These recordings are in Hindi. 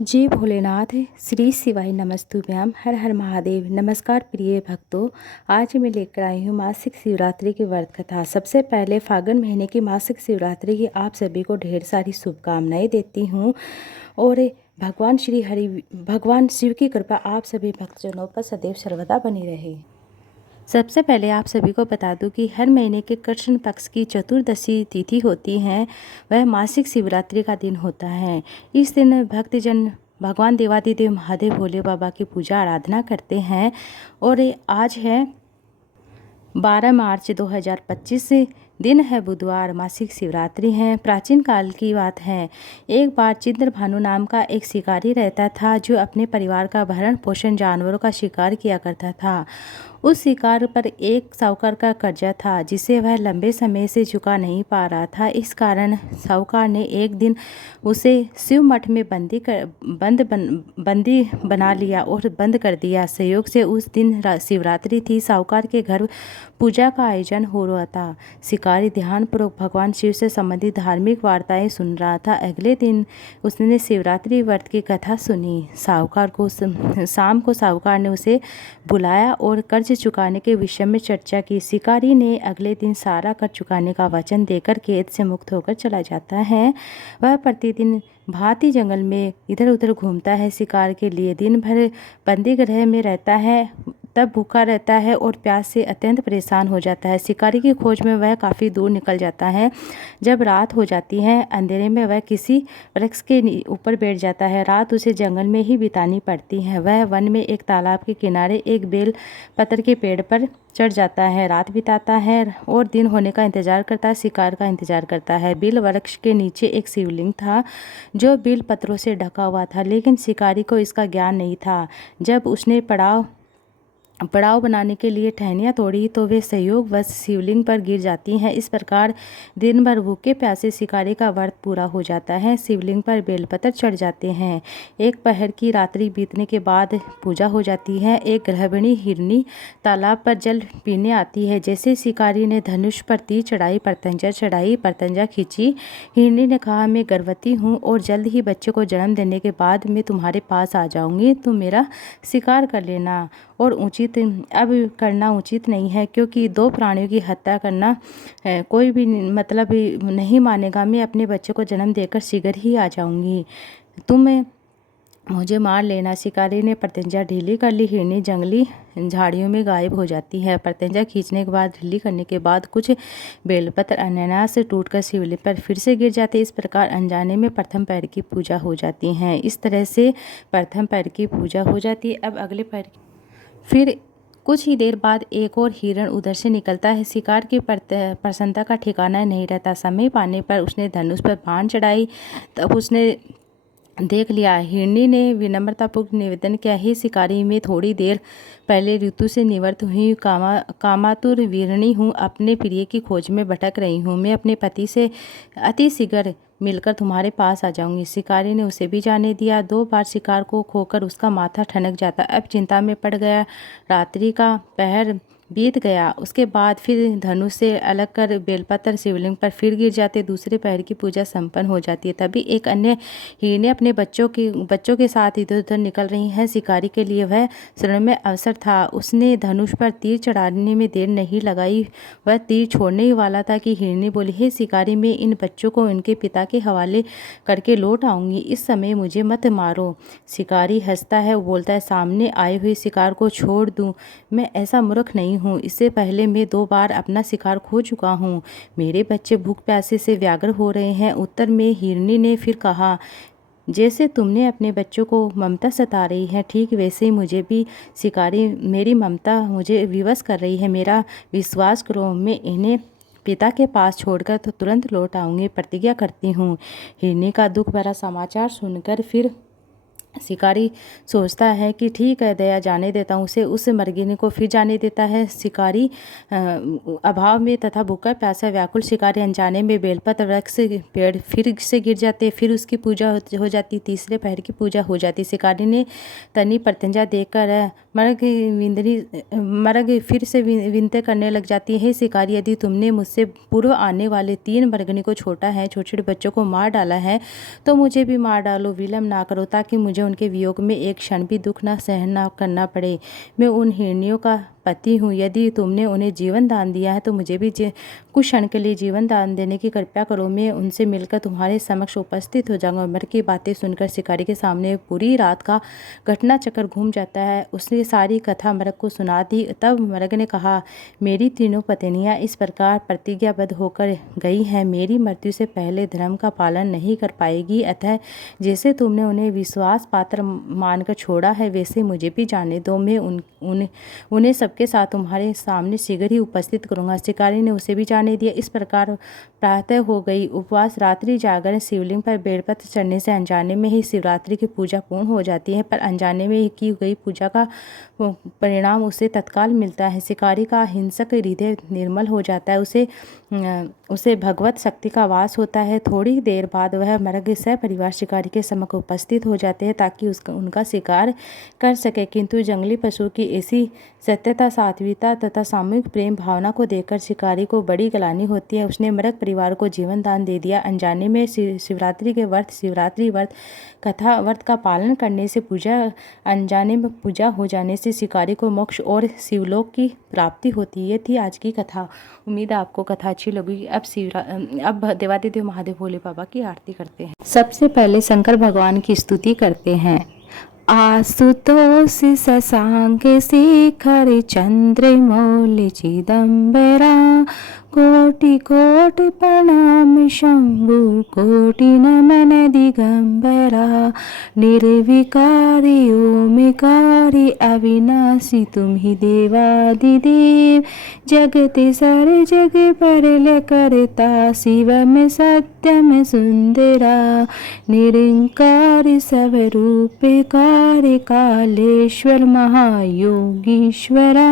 जय भोलेनाथ। श्री शिवाय नमस्तुभ्याम। हर हर महादेव। नमस्कार प्रिय भक्तों, आज मैं लेकर आई हूँ मासिक शिवरात्रि की व्रत कथा। सबसे पहले फागुन महीने की मासिक शिवरात्रि की आप सभी को ढेर सारी शुभकामनाएं देती हूँ और भगवान शिव की कृपा आप सभी भक्तजनों पर सदैव सर्वदा बनी रहे। सबसे पहले आप सभी को बता दूं कि हर महीने के कृष्ण पक्ष की चतुर्दशी तिथि होती है, वह मासिक शिवरात्रि का दिन होता है। इस दिन भक्तजन भगवान देवादिदेव महादेव भोले बाबा की पूजा आराधना करते हैं और आज है 12 मार्च 2025 दिन है बुधवार, मासिक शिवरात्रि है। प्राचीन काल की बात है, एक बार चिंद्रभानु नाम का एक शिकारी रहता था जो अपने परिवार का भरण पोषण जानवरों का शिकार किया करता था। उस शिकार पर एक साहूकार का कर्जा था जिसे वह लंबे समय से चुका नहीं पा रहा था। इस कारण साहूकार ने एक दिन उसे शिव मठ में बंदी बना लिया और बंद कर दिया। संयोग से उस दिन शिवरात्रि थी। साहूकार के घर पूजा का आयोजन हो रहा था। शिकारी ध्यानपूर्वक भगवान शिव से संबंधित धार्मिक वार्ताएं सुन रहा था। अगले दिन उसने शिवरात्रि व्रत की कथा सुनी। शाम को साहूकार ने उसे बुलाया और कर्ज चुकाने के विषय में चर्चा की। शिकारी ने अगले दिन सारा कर्ज चुकाने का वचन देकर कैद से मुक्त होकर चला जाता है। वह प्रतिदिन भांति जंगल में इधर उधर घूमता है शिकार के लिए। दिन भर बंदी गृह में रहता है, तब भूखा रहता है और प्यास से अत्यंत परेशान हो जाता है। शिकारी की खोज में वह काफ़ी दूर निकल जाता है। जब रात हो जाती है, अंधेरे में वह किसी वृक्ष के ऊपर बैठ जाता है। रात उसे जंगल में ही बितानी पड़ती है। वह वन में एक तालाब के किनारे एक बेल पत्र के पेड़ पर चढ़ जाता है, रात बिताता है और दिन होने का इंतजार करता है, शिकार का इंतजार करता है। बेल वृक्ष के नीचे एक शिवलिंग था जो बेल पत्रों से ढका हुआ था, लेकिन शिकारी को इसका ज्ञान नहीं था। जब उसने पड़ाव बनाने के लिए टहनियाँ तोड़ी तो वे संयोगवश शिवलिंग पर गिर जाती हैं। इस प्रकार दिन भर भूखे प्यासे शिकारी का व्रत पूरा हो जाता है। शिवलिंग पर बेलपत्र चढ़ जाते हैं। एक पहर की रात्रि बीतने के बाद पूजा हो जाती है। एक गृहिणी हिरनी तालाब पर जल पीने आती है। जैसे शिकारी ने धनुष पर तीर चढ़ाई, परतंजा खींची। हिरनी ने कहा, मैं गर्भवती हूँ और जल्द ही बच्चे को जन्म देने के बाद मैं तुम्हारे पास आ जाऊँगी, तुम मेरा शिकार कर लेना। और अब करना उचित नहीं है, क्योंकि दो प्राणियों की हत्या करना कोई भी मतलब नहीं मानेगा। मैं अपने बच्चे को जन्म देकर शीघ्र ही आ जाऊंगी, तुम मुझे मार लेना। शिकारी ने प्रत्यंजा ढीली कर ली। हिरनी जंगली झाड़ियों में गायब हो जाती है। प्रत्यंजा खींचने के बाद, ढीली करने के बाद कुछ बेलपत्र अनायास से टूटकर शिवलिंग पर फिर से गिर जाते। इस प्रकार अनजाने में प्रथम पैर की पूजा हो जाती है। इस तरह से प्रथम पैर की पूजा हो जाती है। अब अगले पैर फिर कुछ ही देर बाद एक और हिरण उधर से निकलता है। शिकार की प्रसन्नता का ठिकाना नहीं रहता। समय पाने पर उसने धनुष पर बाण चढ़ाई। तब उसने देख लिया। हिरनी ने विनम्रतापूर्वक निवेदन किया, हे शिकारी, मैं थोड़ी देर पहले ऋतु से निवृत्त हुई कामातुर वीरणी हूँ। अपने प्रिय की खोज में भटक रही हूँ। मैं अपने पति से अति शीघ्र मिलकर तुम्हारे पास आ जाऊंगी। शिकारी ने उसे भी जाने दिया। 2 बार शिकार को खोकर उसका माथा ठनक जाता। अब चिंता में पड़ गया। रात्रि का पहर बीत गया। उसके बाद फिर धनुष से अलग कर बेलपत्र शिवलिंग पर फिर गिर जाते। दूसरे पहर की पूजा संपन्न हो जाती है। तभी एक अन्य हिरने अपने बच्चों के साथ इधर उधर निकल रही हैं। शिकारी के लिए वह स्वर्णमय अवसर था। उसने धनुष पर तीर चढ़ाने में देर नहीं लगाई। वह तीर छोड़ने ही वाला था कि हिरनी बोली, हे शिकारी, मैं इन बच्चों को इनके पिता के हवाले करके लौट आऊंगी, इस समय मुझे मत मारो। शिकारी हंसता है, बोलता है, सामने आए हुए शिकार को छोड़ दूं? मैं ऐसा मूर्ख नहीं हूँ। इससे पहले मैं 2 बार अपना शिकार खो चुका हूँ। मेरे बच्चे भूख प्यासे से व्याकुल हो रहे हैं। उत्तर में हिरनी ने फिर कहा, जैसे तुमने अपने बच्चों को ममता सता रही है, ठीक वैसे ही मुझे भी शिकारी मेरी ममता मुझे विवश कर रही है। मेरा विश्वास करो, मैं इन्हें पिता के पास छोड़कर तो तुरंत लौट आऊंगी, प्रतिज्ञा करती हूँ। हिरनी का दुख भरा समाचार सुनकर फिर शिकारी सोचता है कि ठीक है, दया जाने देता हूँ उसे। उस मर्गिनी को फिर जाने देता है। शिकारी अभाव में तथा भूखा प्यासा व्याकुल शिकारी अनजाने में बेलपत्र वृक्ष से पेड़ फिर से गिर जाते। फिर उसकी पूजा हो जाती। तीसरे पहर की पूजा हो जाती। शिकारी ने तनी प्रत्यंजा देखकर मर्ग फिर से विनती करने लग जाती है, शिकारी, यदि तुमने मुझसे पूर्व आने वाले 3 मर्गनी को छोटा है, छोटे छोटे बच्चों को मार डाला है, तो मुझे भी मार डालो। विलम्ब ना करो ताकि मुझे उनके वियोग में एक क्षण भी दुख न सहन ना करना पड़े। मैं उन हिरनियों का पति हूँ। यदि तुमने उन्हें जीवन दान दिया है तो मुझे भी कुछ क्षण के लिए जीवन दान देने की कृपया करो। मैं उनसे मिलकर तुम्हारे समक्ष उपस्थित हो जाऊंगा। मर्ग की बातें सुनकर शिकारी के सामने पूरी रात का घटना चक्कर घूम जाता है। उसने सारी कथा मर्ग को सुना दी। तब मर्ग ने कहा, मेरी तीनों पत्नियां इस प्रकार प्रतिज्ञाबद्ध होकर गई हैं, मेरी मृत्यु से पहले धर्म का पालन नहीं कर पाएगी। अतः जैसे तुमने उन्हें विश्वास पात्र मानकर छोड़ा है, वैसे मुझे भी जाने दो। मैं उन्हें सबके साथ तुम्हारे सामने शीघ्र ही उपस्थित करूंगा। शिकारी ने उसे भी जाने दिया। इस प्रकार प्रातः हो गई। उपवास, रात्रि जागरण, शिवलिंग पर बेलपत्र चढ़ने से अनजाने में ही शिवरात्रि की पूजा पूर्ण हो जाती है, पर अनजाने में ही की गई पूजा का परिणाम उसे तत्काल मिलता है। शिकारी का हिंसक हृदय निर्मल हो जाता है। उसे भगवत शक्ति का वास होता है। थोड़ी देर बाद वह मर्ग सपरिवार शिकारी के समक्ष उपस्थित हो जाते हैं ताकि उनका शिकार कर सके। किंतु जंगली पशु की ऐसी सत्यता, सात्विकता तथा सामूहिक प्रेम भावना को देखकर शिकारी को बड़ी ग्लानि होती है। उसने मृग परिवार को जीवन दान दे दिया। अनजाने में शिवरात्रि के शिवरात्रि व्रत का पालन करने से अनजाने में पूजा हो जाने से शिकारी को मोक्ष और शिवलोक की प्राप्ति होती है। ये थी आज की कथा। उम्मीद है आपको कथा अच्छी लगी। अब देवादिदेव महादेव भोले बाबा की आरती करते हैं। सबसे पहले शंकर भगवान की स्तुति करते हैं। आशुतोष शशांक शेखर चंद्र मौलि चिदंबरा, कोटि कोटि प्रणाम शंभु, कोटि नमन दिगंबरा, निर्विकारी ओमकारी अविनाशी, तुम ही देवादिदेव। जगत सर जग परल करता, शिवम सत्यम सुंदरा, निरंकार सब रूप कार्य कालेश्वर महायोगीश्वरा,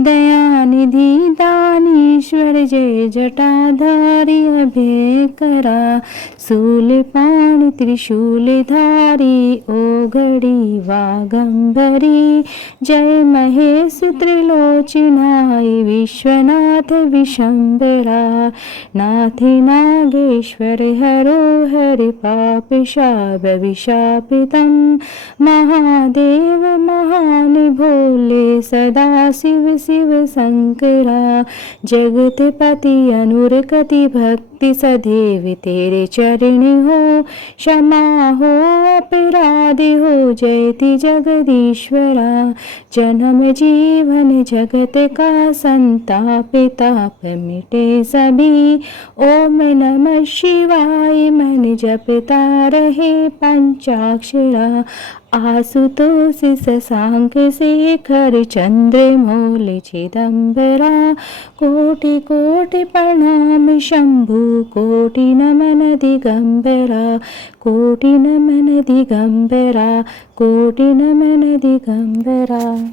दयानिधि दानीश्वर, जय जटाधारी अभय करा, शूलपाणि त्रिशूलधारी, ओघड़ी वागंबरी, जय महेश त्रिलोचनाय, विश्वनाथ विशंबरा, नाथि नागेश्वर हरो हरि, पाप शाप विशापितं, महादेव महान भोले, सदा शिव शिव शंकरा, जगतपति अनुरकति भक्ति सदैव तेरे चरण हो, क्षमा हो अपराध हो जयति जगदीश्वरा, जन्म जीवन जगत का संताप ताप मिटे सभी, ओम नमः शिवाय मन जपता रहे पंचाक्षरा, आशुतोष शशांक शेखर चंद्र मौलि चिदंबरा, कोटि कोटि प्रणाम शंभु, कोटि नमन दिगंबरा, कोटि नमन दिगंबरा, कोटि नमन दिगंबरा।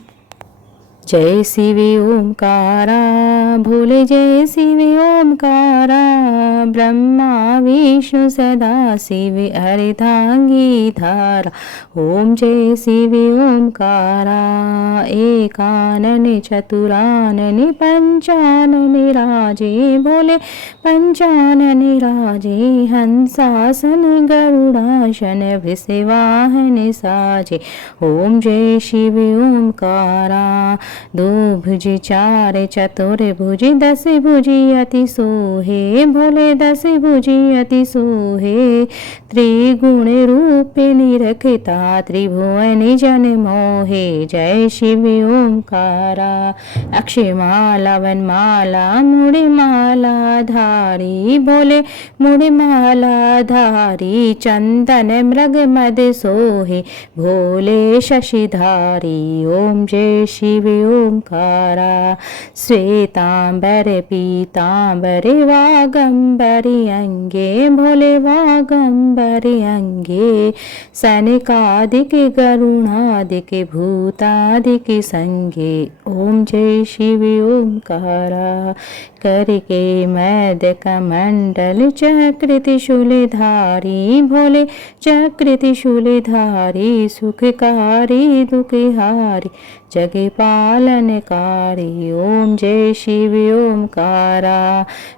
जय शिव ओंकारा भोले, जय शिव ओंकारा, ब्रह्मा विष्णु सदा शिव अर्धांगी धारा, ओम जय शिव ओंकारा, एकानन चतुरानन पंचानन राजे, भोले पंचानन राजे, हंसासन गरुड़ासन वृषवाहन साजे, ओम जय शिव ओंकारा, दो भुज चार चतुर भुज, 10 भुजी अति सोहे, भोले 10 भुजी अति सोहे, त्रिगुण रूप निरखता, त्रिभुवन जन मोहे, जय शिव ओंकारा, अक्षयमाला वनमाला मुड़माला धारी, भोले मुड़माला धारी, चंदन मृग मद सोहे, भोले शशिधारी, ओम जय शिव ओंकारा श्वेतांबर पीतांबरे वागंबरी अंगे भोले वागंबरी अंगे सनकादिक गरुणादिक भूतादिक संगे ओम जय शिव ओंकारा करके मैद कमंडल चक्र त्रिशूलधारी भोले चक्र त्रिशूलधारी सुखकारी दुखहारी जग पालनकारी ओम जय शिव ओंकारा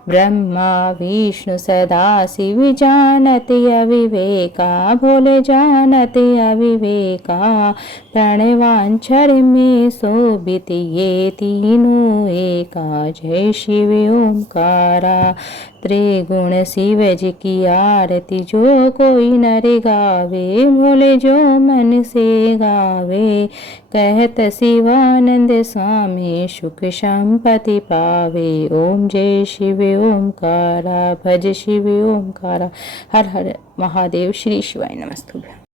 ब्रह्मा विष्णु सदा शिव जानत अविवेका भोले जानत अविवेका प्रणवांचर में शोभित ये तीनों एका जय शिव ओंकारा त्रिगुण शिव जी की आरती जो कोई नर गावे भोले जो मन से गावे कहत शिवानंद स्वामी सुख संपत्ति पावे ओम जय शिव ओंकारा भज शिव ओंकारा हर हर महादेव श्री शिवाय नमस्तुभ्यं।